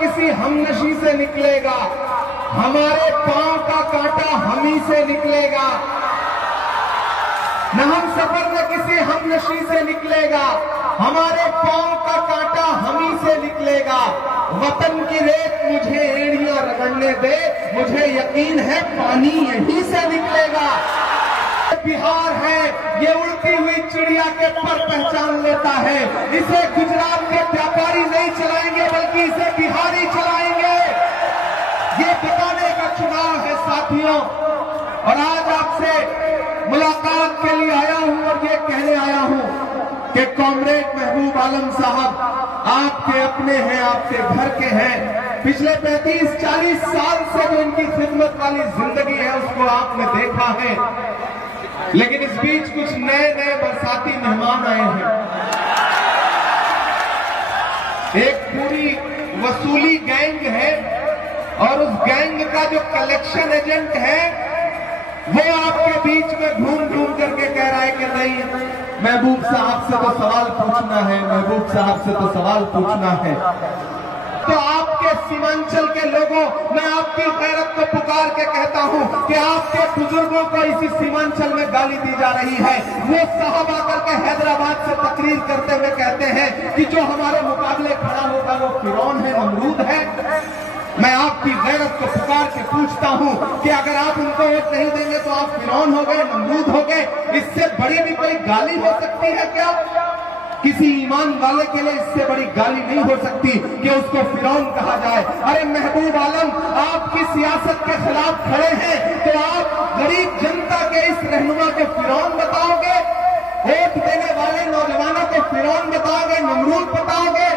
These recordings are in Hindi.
किसी हमनशी से निकलेगा, हमारे पांव का कांटा हम ही से निकलेगा। न हम सफर न किसी हमनशी से निकलेगा, हमारे पांव का कांटा हम ही से निकलेगा। वतन की रेत मुझे एड़ियां रगड़ने दे, मुझे यकीन है पानी यहीं से निकलेगा। बिहार है, ये उड़ती हुई चिड़िया के पर पहचान लेता है। इसे गुजरात के व्यापारी नहीं चलाएंगे, बल्कि इसे बिहारी चलाएंगे। ये बताने का चुनाव है साथियों। और आज आपसे मुलाकात के लिए आया हूं और ये कहने आया हूं कि कॉमरेड महबूब आलम साहब आपके अपने हैं, आपके घर के हैं। पिछले 35-40 साल से जो इनकी खिदमत वाली जिंदगी है उसको आपने देखा है, लेकिन इस बीच कुछ नए नए बरसाती मेहमान आए हैं। एक पूरी वसूली गैंग है और उस गैंग का जो कलेक्शन एजेंट है वो आपके बीच में घूम घूम करके कह रहा है कि नहीं, महबूब साहब से तो सवाल पूछना है, महबूब साहब से तो सवाल पूछना है। तो आपके सीमांचल के लोगों, मैं आपकी गैरत को पुकार के कहता हूं कि आपके बुजुर्गों को इसी सीमांचल में गाली दी जा रही है। वो साहब आकर के हैदराबाद से तकरीर करते हुए कहते हैं कि जो हमारे मुकाबले खड़ा होगा वो फिरौन है, नमरूद है। मैं आपकी गैरत को पुकार के पूछता हूं कि अगर आप उनको वोट नहीं देंगे तो आप फिरौन हो गए, नमरूद हो गए। इससे बड़ी भी कोई गाली हो सकती है क्या? किसी ईमान वाले के लिए इससे बड़ी गाली नहीं हो सकती कि उसको फिरौन कहा जाए। अरे महबूब आलम, आपकी सियासत के खिलाफ खड़े हैं तो आप गरीब जनता के इस रहनुमा को फिरौन बताओगे? वोट देने वाले नौजवानों को फिरौन बताओगे, नमरूद बताओगे?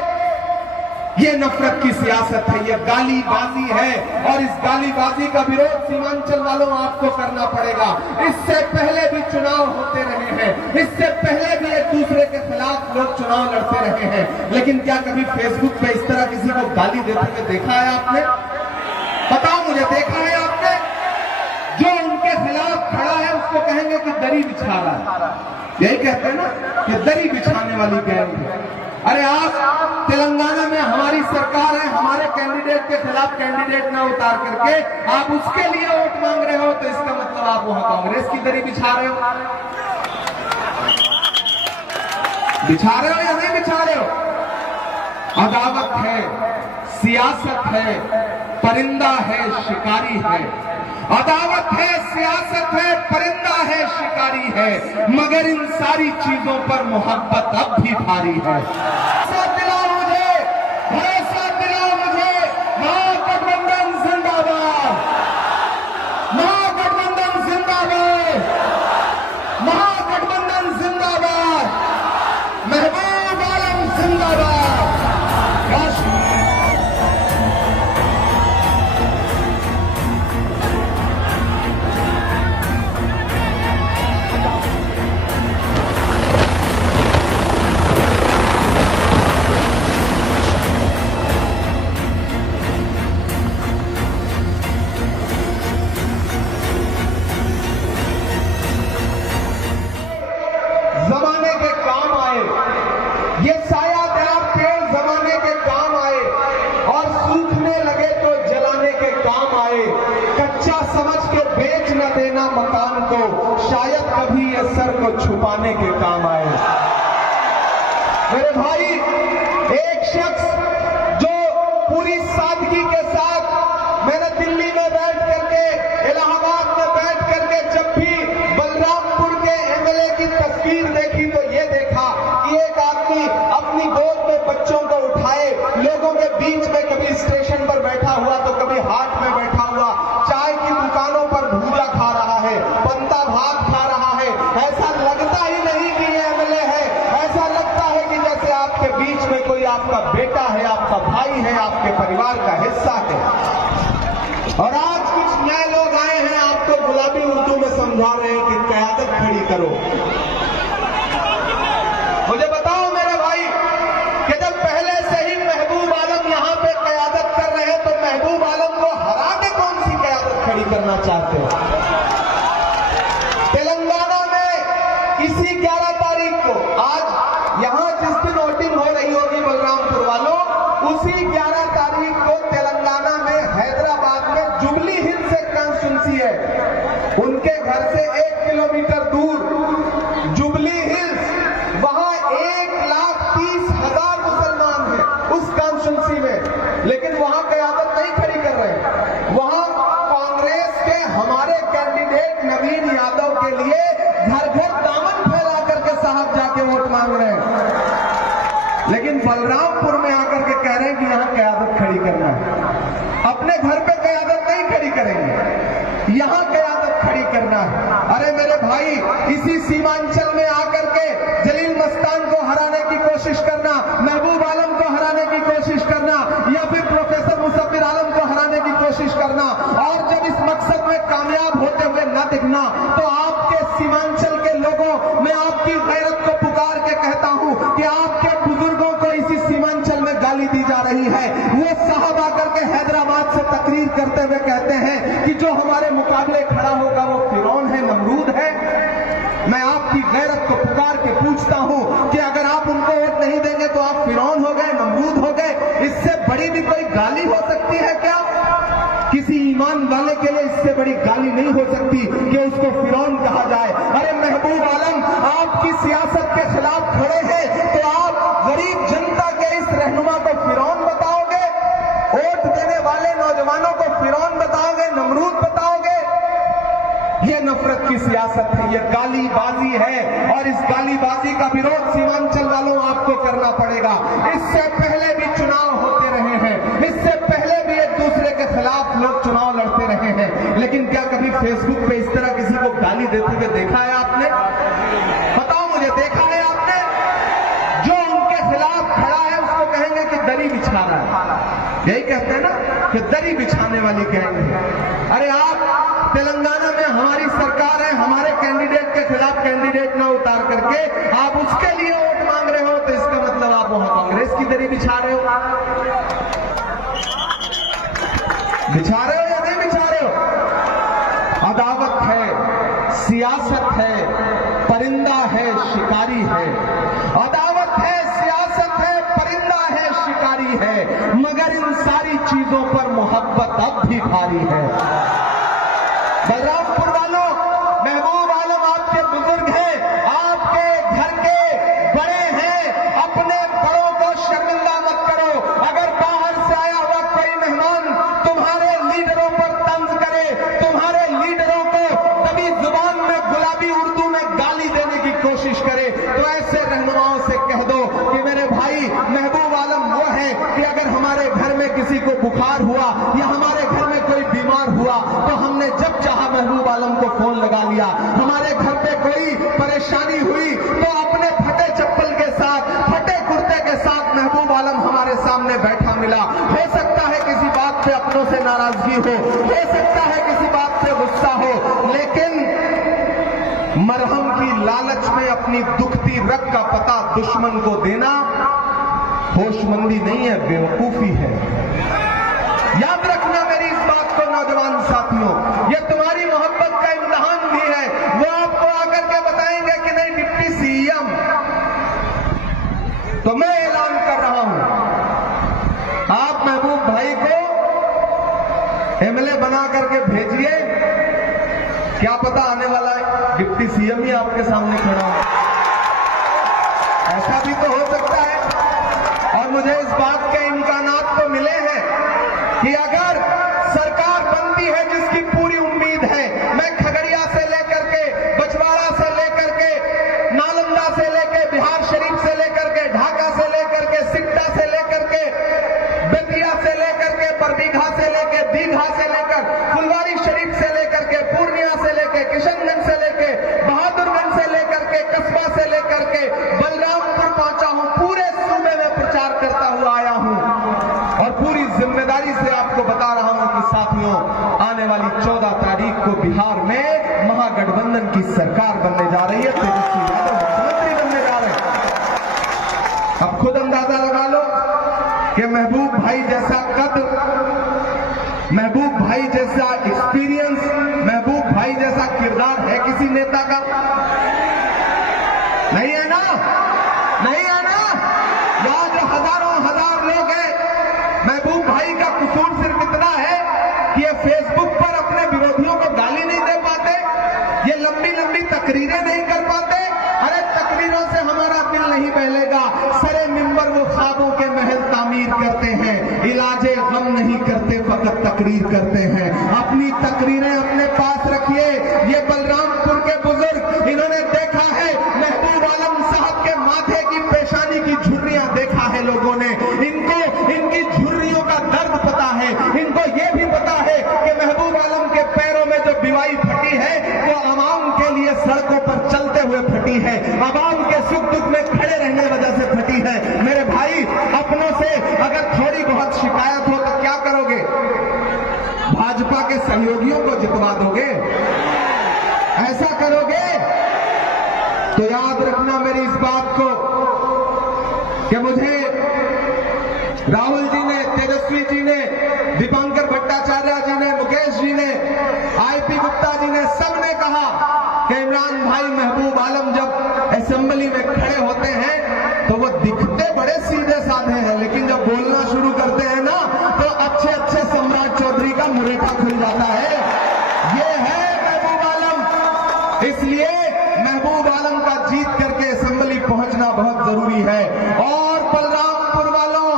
ये नफरत की सियासत है, ये गालीबाजी है। और इस गालीबाजी का विरोध सीमांचल वालों आपको करना पड़ेगा। इससे पहले भी चुनाव होते रहे हैं, इससे पहले भी एक दूसरे के खिलाफ लोग चुनाव लड़ते रहे हैं, लेकिन क्या कभी फेसबुक पे इस तरह किसी को गाली देते हुए देखा है आपने? बताओ मुझे, देखा है आपने? जो उनके खिलाफ खड़ा है उसको कहेंगे कि दरी बिछा रहा है। यही कहते हैं ना कि दरी बिछाने वाली गैंग है। अरे आप तेलंगाना में हमारी सरकार है, हमारे कैंडिडेट के खिलाफ कैंडिडेट ना उतार करके आप उसके लिए वोट मांग रहे हो, तो इसका मतलब आप वहां कांग्रेस की दरी बिछा रहे हो। बिछा रहे हो या नहीं बिछा रहे हो? अदावत है, सियासत है, परिंदा है, शिकारी है। अदावत है, सियासत है, परिंदा है, शिकारी है, मगर इन सारी चीजों पर मोहब्बत अब भी भारी है। भरोसा दिलाओ मुझे, भरोसा दिलाओ मुझे, महागठबंधन जिंदाबाद, महागठबंधन जिंदाबाद, महागठबंधन जिंदाबाद, महबूब आलम जिंदाबाद। जमाने के काम आए, ये सायादार पेड़ जमाने के काम आए और सूखने लगे तो जलाने के काम आए। कच्चा समझ के बेच न देना मकान को, शायद कभी ये सर को छुपाने के काम आए। मेरे भाई, एक शख्स जो पूरी सादगी के साथ, मैंने दिल्ली में बैठ करके, इलाहाबाद में बैठ करके जब भी बलरामपुर के एमएलए की तस्वीर देखी तो ये देखा कि एक आदमी अपनी गोद में बच्चों को उठाए लोगों के बीच में, कभी स्टेशन पर बैठा हुआ तो कभी हाट में बैठा हुआ, चाय की दुकानों पर भूजा खा रहा है, बनता भात खा रहा है। ऐसा लगता ही नहीं कि ये एमएलए है, ऐसा लगता है कि जैसे आपके बीच में कोई आपका बेटा है, आपका भाई है, आपके परिवार का हिस्सा है। और आज कुछ नए लोग आए हैं, आपको गुलाबी उर्दू में समझा रहे हैं कि क़यादत खड़ी करो। मुझे बताओ मेरे भाई कि जब पहले से ही महबूब आलम यहां पे क़यादत कर रहे हैं तो महबूब आलम को हरा के कौन सी क़यादत खड़ी करना चाहते हैं? तेलंगाना में इसी 11 तारीख को, आज यहां जिस दिन वोटिंग हो रही होगी बलरामपुर वालों, उसी 11 तारीख को हिल्स एक कॉन्स्टिट्यूंसी है, उनके घर से 1 किलोमीटर दूर जुबली हिल्स, वहां 1,30,000 मुसलमान हैं उस कॉन्स्टिट्यूंसी में, लेकिन वहां क़यादत नहीं खड़ी कर रहे। वहां कांग्रेस के हमारे कैंडिडेट नवीन यादव के लिए घर घर दामन फैला करके साहब जाके वोट मांग रहे हैं, लेकिन बलरामपुर में आकर के कह रहे हैं कि यहां क़यादत खड़ी करना है। अपने घर पे क़यादत नहीं खड़ी करेंगे, यहां क़यादत खड़ी करना है। अरे मेरे भाई, इसी सीमांचल में आकर के जलील मस्तान को हराने की कोशिश करना, महबूब आलम को हराने की कोशिश करना, या फिर प्रोफेसर मुसफ्फिर आलम को हराने की कोशिश करना, और जब इस मकसद में कामयाब होते हुए न दिखना, तो आपके सीमांचल के लोगों, मैं आपकी गैरत को पुकार के कहता हूं कि आपके बुजुर्गों को इसी सीमांचल में गाली दी जा रही है। वो साहब आकर के हैदराबाद से तकरीर करते हुए कहते हैं कि जो हमारे मुकाबले खड़ा होगा वो फिरौन है, नमरूद है। मैं आपकी गैरत को पुकार के पूछता हूं कि अगर आप उनको वोट नहीं देंगे तो आप फिरौन हो गए, नमरूद हो गए। इससे बड़ी भी कोई गाली हो सकती है क्या? किसी ईमान वाले के लिए इससे बड़ी गाली नहीं हो सकती कि उसको फिरौन कहा जाए। अरे महबूब आलम, आपकी सियासत के खिलाफ खड़े हैं तो आप गरीब जनता के इस रहनुमा को फिरौन बताओगे? वोट देने वाले नौजवानों को फिरौन बताओगे, नमरूद बताओगे? ये नफरत की सियासत है, ये गालीबाजी है, और इस गालीबाजी का विरोध सीमांचल वालों आपको करना पड़ेगा। इससे पहले भी चुनाव होते रहे हैं, इससे पहले भी एक दूसरे के खिलाफ लोग चुनाव लड़ते रहे हैं, लेकिन क्या कभी फेसबुक पे इस तरह किसी को गाली देते हुए देखा है आपने? बताओ मुझे, देखा है आपने? जो उनके खिलाफ खड़ा है उसको कहेंगे कि दरी बिछा रहा है, यही कहते हैं ना कि दरी बिछाने वाली गैंग है। अरे आप तेलंगाना में हमारी सरकार है, हमारे कैंडिडेट के खिलाफ कैंडिडेट ना उतार करके आप उसके लिए वोट मांग रहे हो, तो इसका मतलब आप वहां कांग्रेस की दरी बिछा रहे हो। बिछा रहे हो या नहीं बिछा रहे हो? अदावत है, सियासत है, परिंदा है, शिकारी है। अदावत है, सियासत है, परिंदा है, शिकारी है, मगर इन सारी चीजों पर मोहब्बत अब भी भारी है। बलरामपुर वालों, महबूब आलम आपके बुजुर्ग हैं, आपके घर के बड़े हैं, अपने बड़ों को शर्मिंदा मत करो। अगर बाहर से आया हुआ कोई मेहमान तुम्हारे लीडरों पर तंज करे, तुम्हारे लीडरों को कभी जुबान में गुलाबी उर्दू में गाली देने की कोशिश करे, तो ऐसे रहनुमाओं से कह दो कि मेरे भाई, महबूब आलम वो है कि अगर हमारे घर में किसी को बुखार हुआ या हमारे घर में कोई बीमार हुआ तो हमने जब चाहा महबूब आलम को फोन लगा लिया। हमारे घर पे कोई परेशानी हुई तो अपने फटे चप्पल के साथ, फटे कुर्ते के साथ महबूब आलम हमारे सामने बैठा मिला। हो सकता है किसी बात पे अपनों से नाराजगी हो सकता है किसी बात पे गुस्सा हो, लेकिन मरहम की लालच में अपनी दुखती रग का पता दुश्मन को देना होशमंदी नहीं है, बेवकूफी है। याद रखना मेरी इस बात को नौजवान साथियों, ये तुम्हारी मोहब्बत का इम्तिहान भी है। वो आपको आकर के बताएंगे कि नहीं डिप्टी सीएम, तो मैं ऐलान कर रहा हूं, आप महबूब भाई को एमएलए बना करके भेजिए, क्या पता आने वाला है डिप्टी सीएम ही आपके सामने खड़ा हो, ऐसा भी तो हो सकता है। और मुझे इस बात के इम्कानात तो मिले हैं कि अगर सरकार बनती है, जिसकी पूरी उम्मीद है, मैं खगड़िया से लेकर के, बछवाड़ा से लेकर के, नालंदा से लेकर, बिहार शरीफ से लेकर के, ढाका से लेकर के, सिकटा से लेकर के, बेतिया से लेकर के, बरबीघा से लेकर, दीघा से लेकर, फुलवारी शरीफ से लेकर के, पूर्णिया से लेकर, किशनगंज से लेकर, बहादुरगंज से लेकर के, कस्बा से लेकर के बलरामपुर पहुंचा हूं, पूरे सूबे में प्रचार करता हुआ आया हूं, और पूरी जिम्मेदारी से आपको बता रहा हूं कि साथियों, आने वाली 14 तारीख को बिहार में महागठबंधन की सरकार बनने जा रही है, तेजस्वी यादव मुख्यमंत्री बनने जा रहे हैं। अब खुद अंदाजा लगा लो कि महबूब भाई जैसा कद, महबूब भाई जैसा एक्सपीरियंस, महबूब भाई जैसा किरदार है किसी नेता का? नहीं है ना, नहीं है ना। यहाँ जो हजारों हजार लोग हैं, महबूब भाई का कसूर सिर्फ इतना है कि ये फेसबुक पर तकरीरें अपने पास रखिए। ये बलरामपुर के बुजुर्ग, इन्होंने देखा है महबूब आलम साहब के माथे की पेशानी की झुर्रियां देखा है लोगों ने। इनको इनकी झुर्रियों का दर्द पता है। इनको ये भी पता है कि महबूब आलम के पैरों में जो बिवाई फटी है वो आवाम के लिए सड़कों पर चलते हुए फटी है, आवाम के सुख दुख में खड़े रहने वजह से फटी है। मेरे भाई, अपनों से अगर थोड़ी बहुत शिकायत हो तो क्या करोगे? भाजपा के सहयोगियों को जितवा दोगे? ऐसा करोगे? तो याद रखना मेरी इस बात को कि मुझे राहुल जी ने, तेजस्वी जी ने, दीपांकर भट्टाचार्य जी ने, मुकेश जी ने, आईपी गुप्ता जी ने, सबने कहा कि इमरान भाई महबूब आलम जब असेंबली में खड़े होते हैं तो वो दिखते बड़े सीधे साधे हैं, लेकिन जब बोलना शुरू करते हैं ना तो अच्छे अच्छे सम्राट चौधरी का मुरेठा खुल जाता है। ये है महबूब आलम। इसलिए महबूब आलम का जीत करके असेंबली पहुंचना बहुत जरूरी है। और बलरामपुर वालों,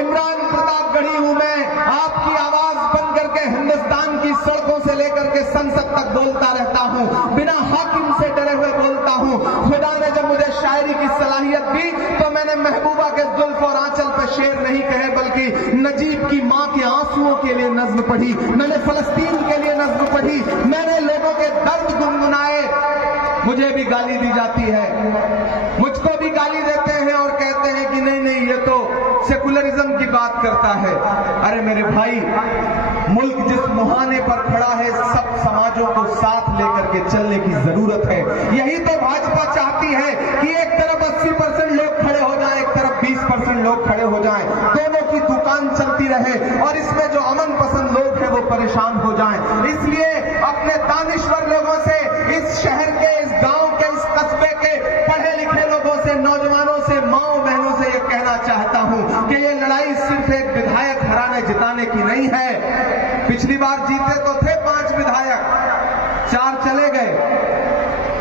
इमरान प्रतापगढ़ी हूं मैं, आपकी आवाज बन करके हिंदुस्तान की सड़कों से लेकर के संसद तक बोलता रहता हूं, बिना हाकिम से डरे हुए बोलता हूं। खुदा ने जब मुझे शायरी की सलाहियत दी तो मैंने महबूबा के जुल्फ और आंचल पर शेर नहीं कहे, बल्कि नजीब की मां के आंसुओं के लिए नज्म पढ़ी, मैंने फलस्तीन के लिए नज्म पढ़ी, मैंने लोगों के दर्द गुनगुनाए। मुझे भी गाली दी जाती है, मुझको भी गाली देते हैं और कहते हैं कि नहीं नहीं ये तो सेकुलरिज्म की बात करता है। अरे मेरे भाई, मुल्क जिस मुहाने पर खड़ा है, सब समाजों को साथ लेकर के चलने की जरूरत है। यही तो भाजपा चाहती है कि एक तरफ 80% लोग खड़े हो जाएं, एक तरफ 20% लोग खड़े हो जाएं, दोनों की दुकान चलती रहे और इसमें जो अमन पसंद लोग हैं वो परेशान हो जाएं। इसलिए अपने दानिश्वर लोगों से, इस शहर के, इस गांव के, इस कस्बे के पढ़े लिखे लोगों से, नौजवानों से, माओ बहनों से ये कहना चाहता हूं कि ये लड़ाई सिर्फ एक विधायक हराने जिताने की नहीं है। पिछली बार जीते तो थे 5 विधायक, 4 चले गए,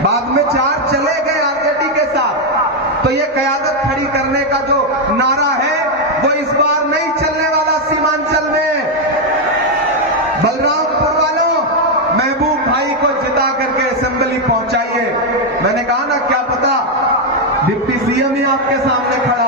बाद में 4 चले गए आरजेडी के साथ। तो ये कयादत खड़ी करने का जो नारा है वो इस बार नहीं चलने वाला सीमांचल में। बलरामपुर वालों, महबूब भाई को जिता करके असेंबली पहुंचाइए। मैंने कहा ना, क्या पता डिप्टी सीएम ही आपके सामने खड़ा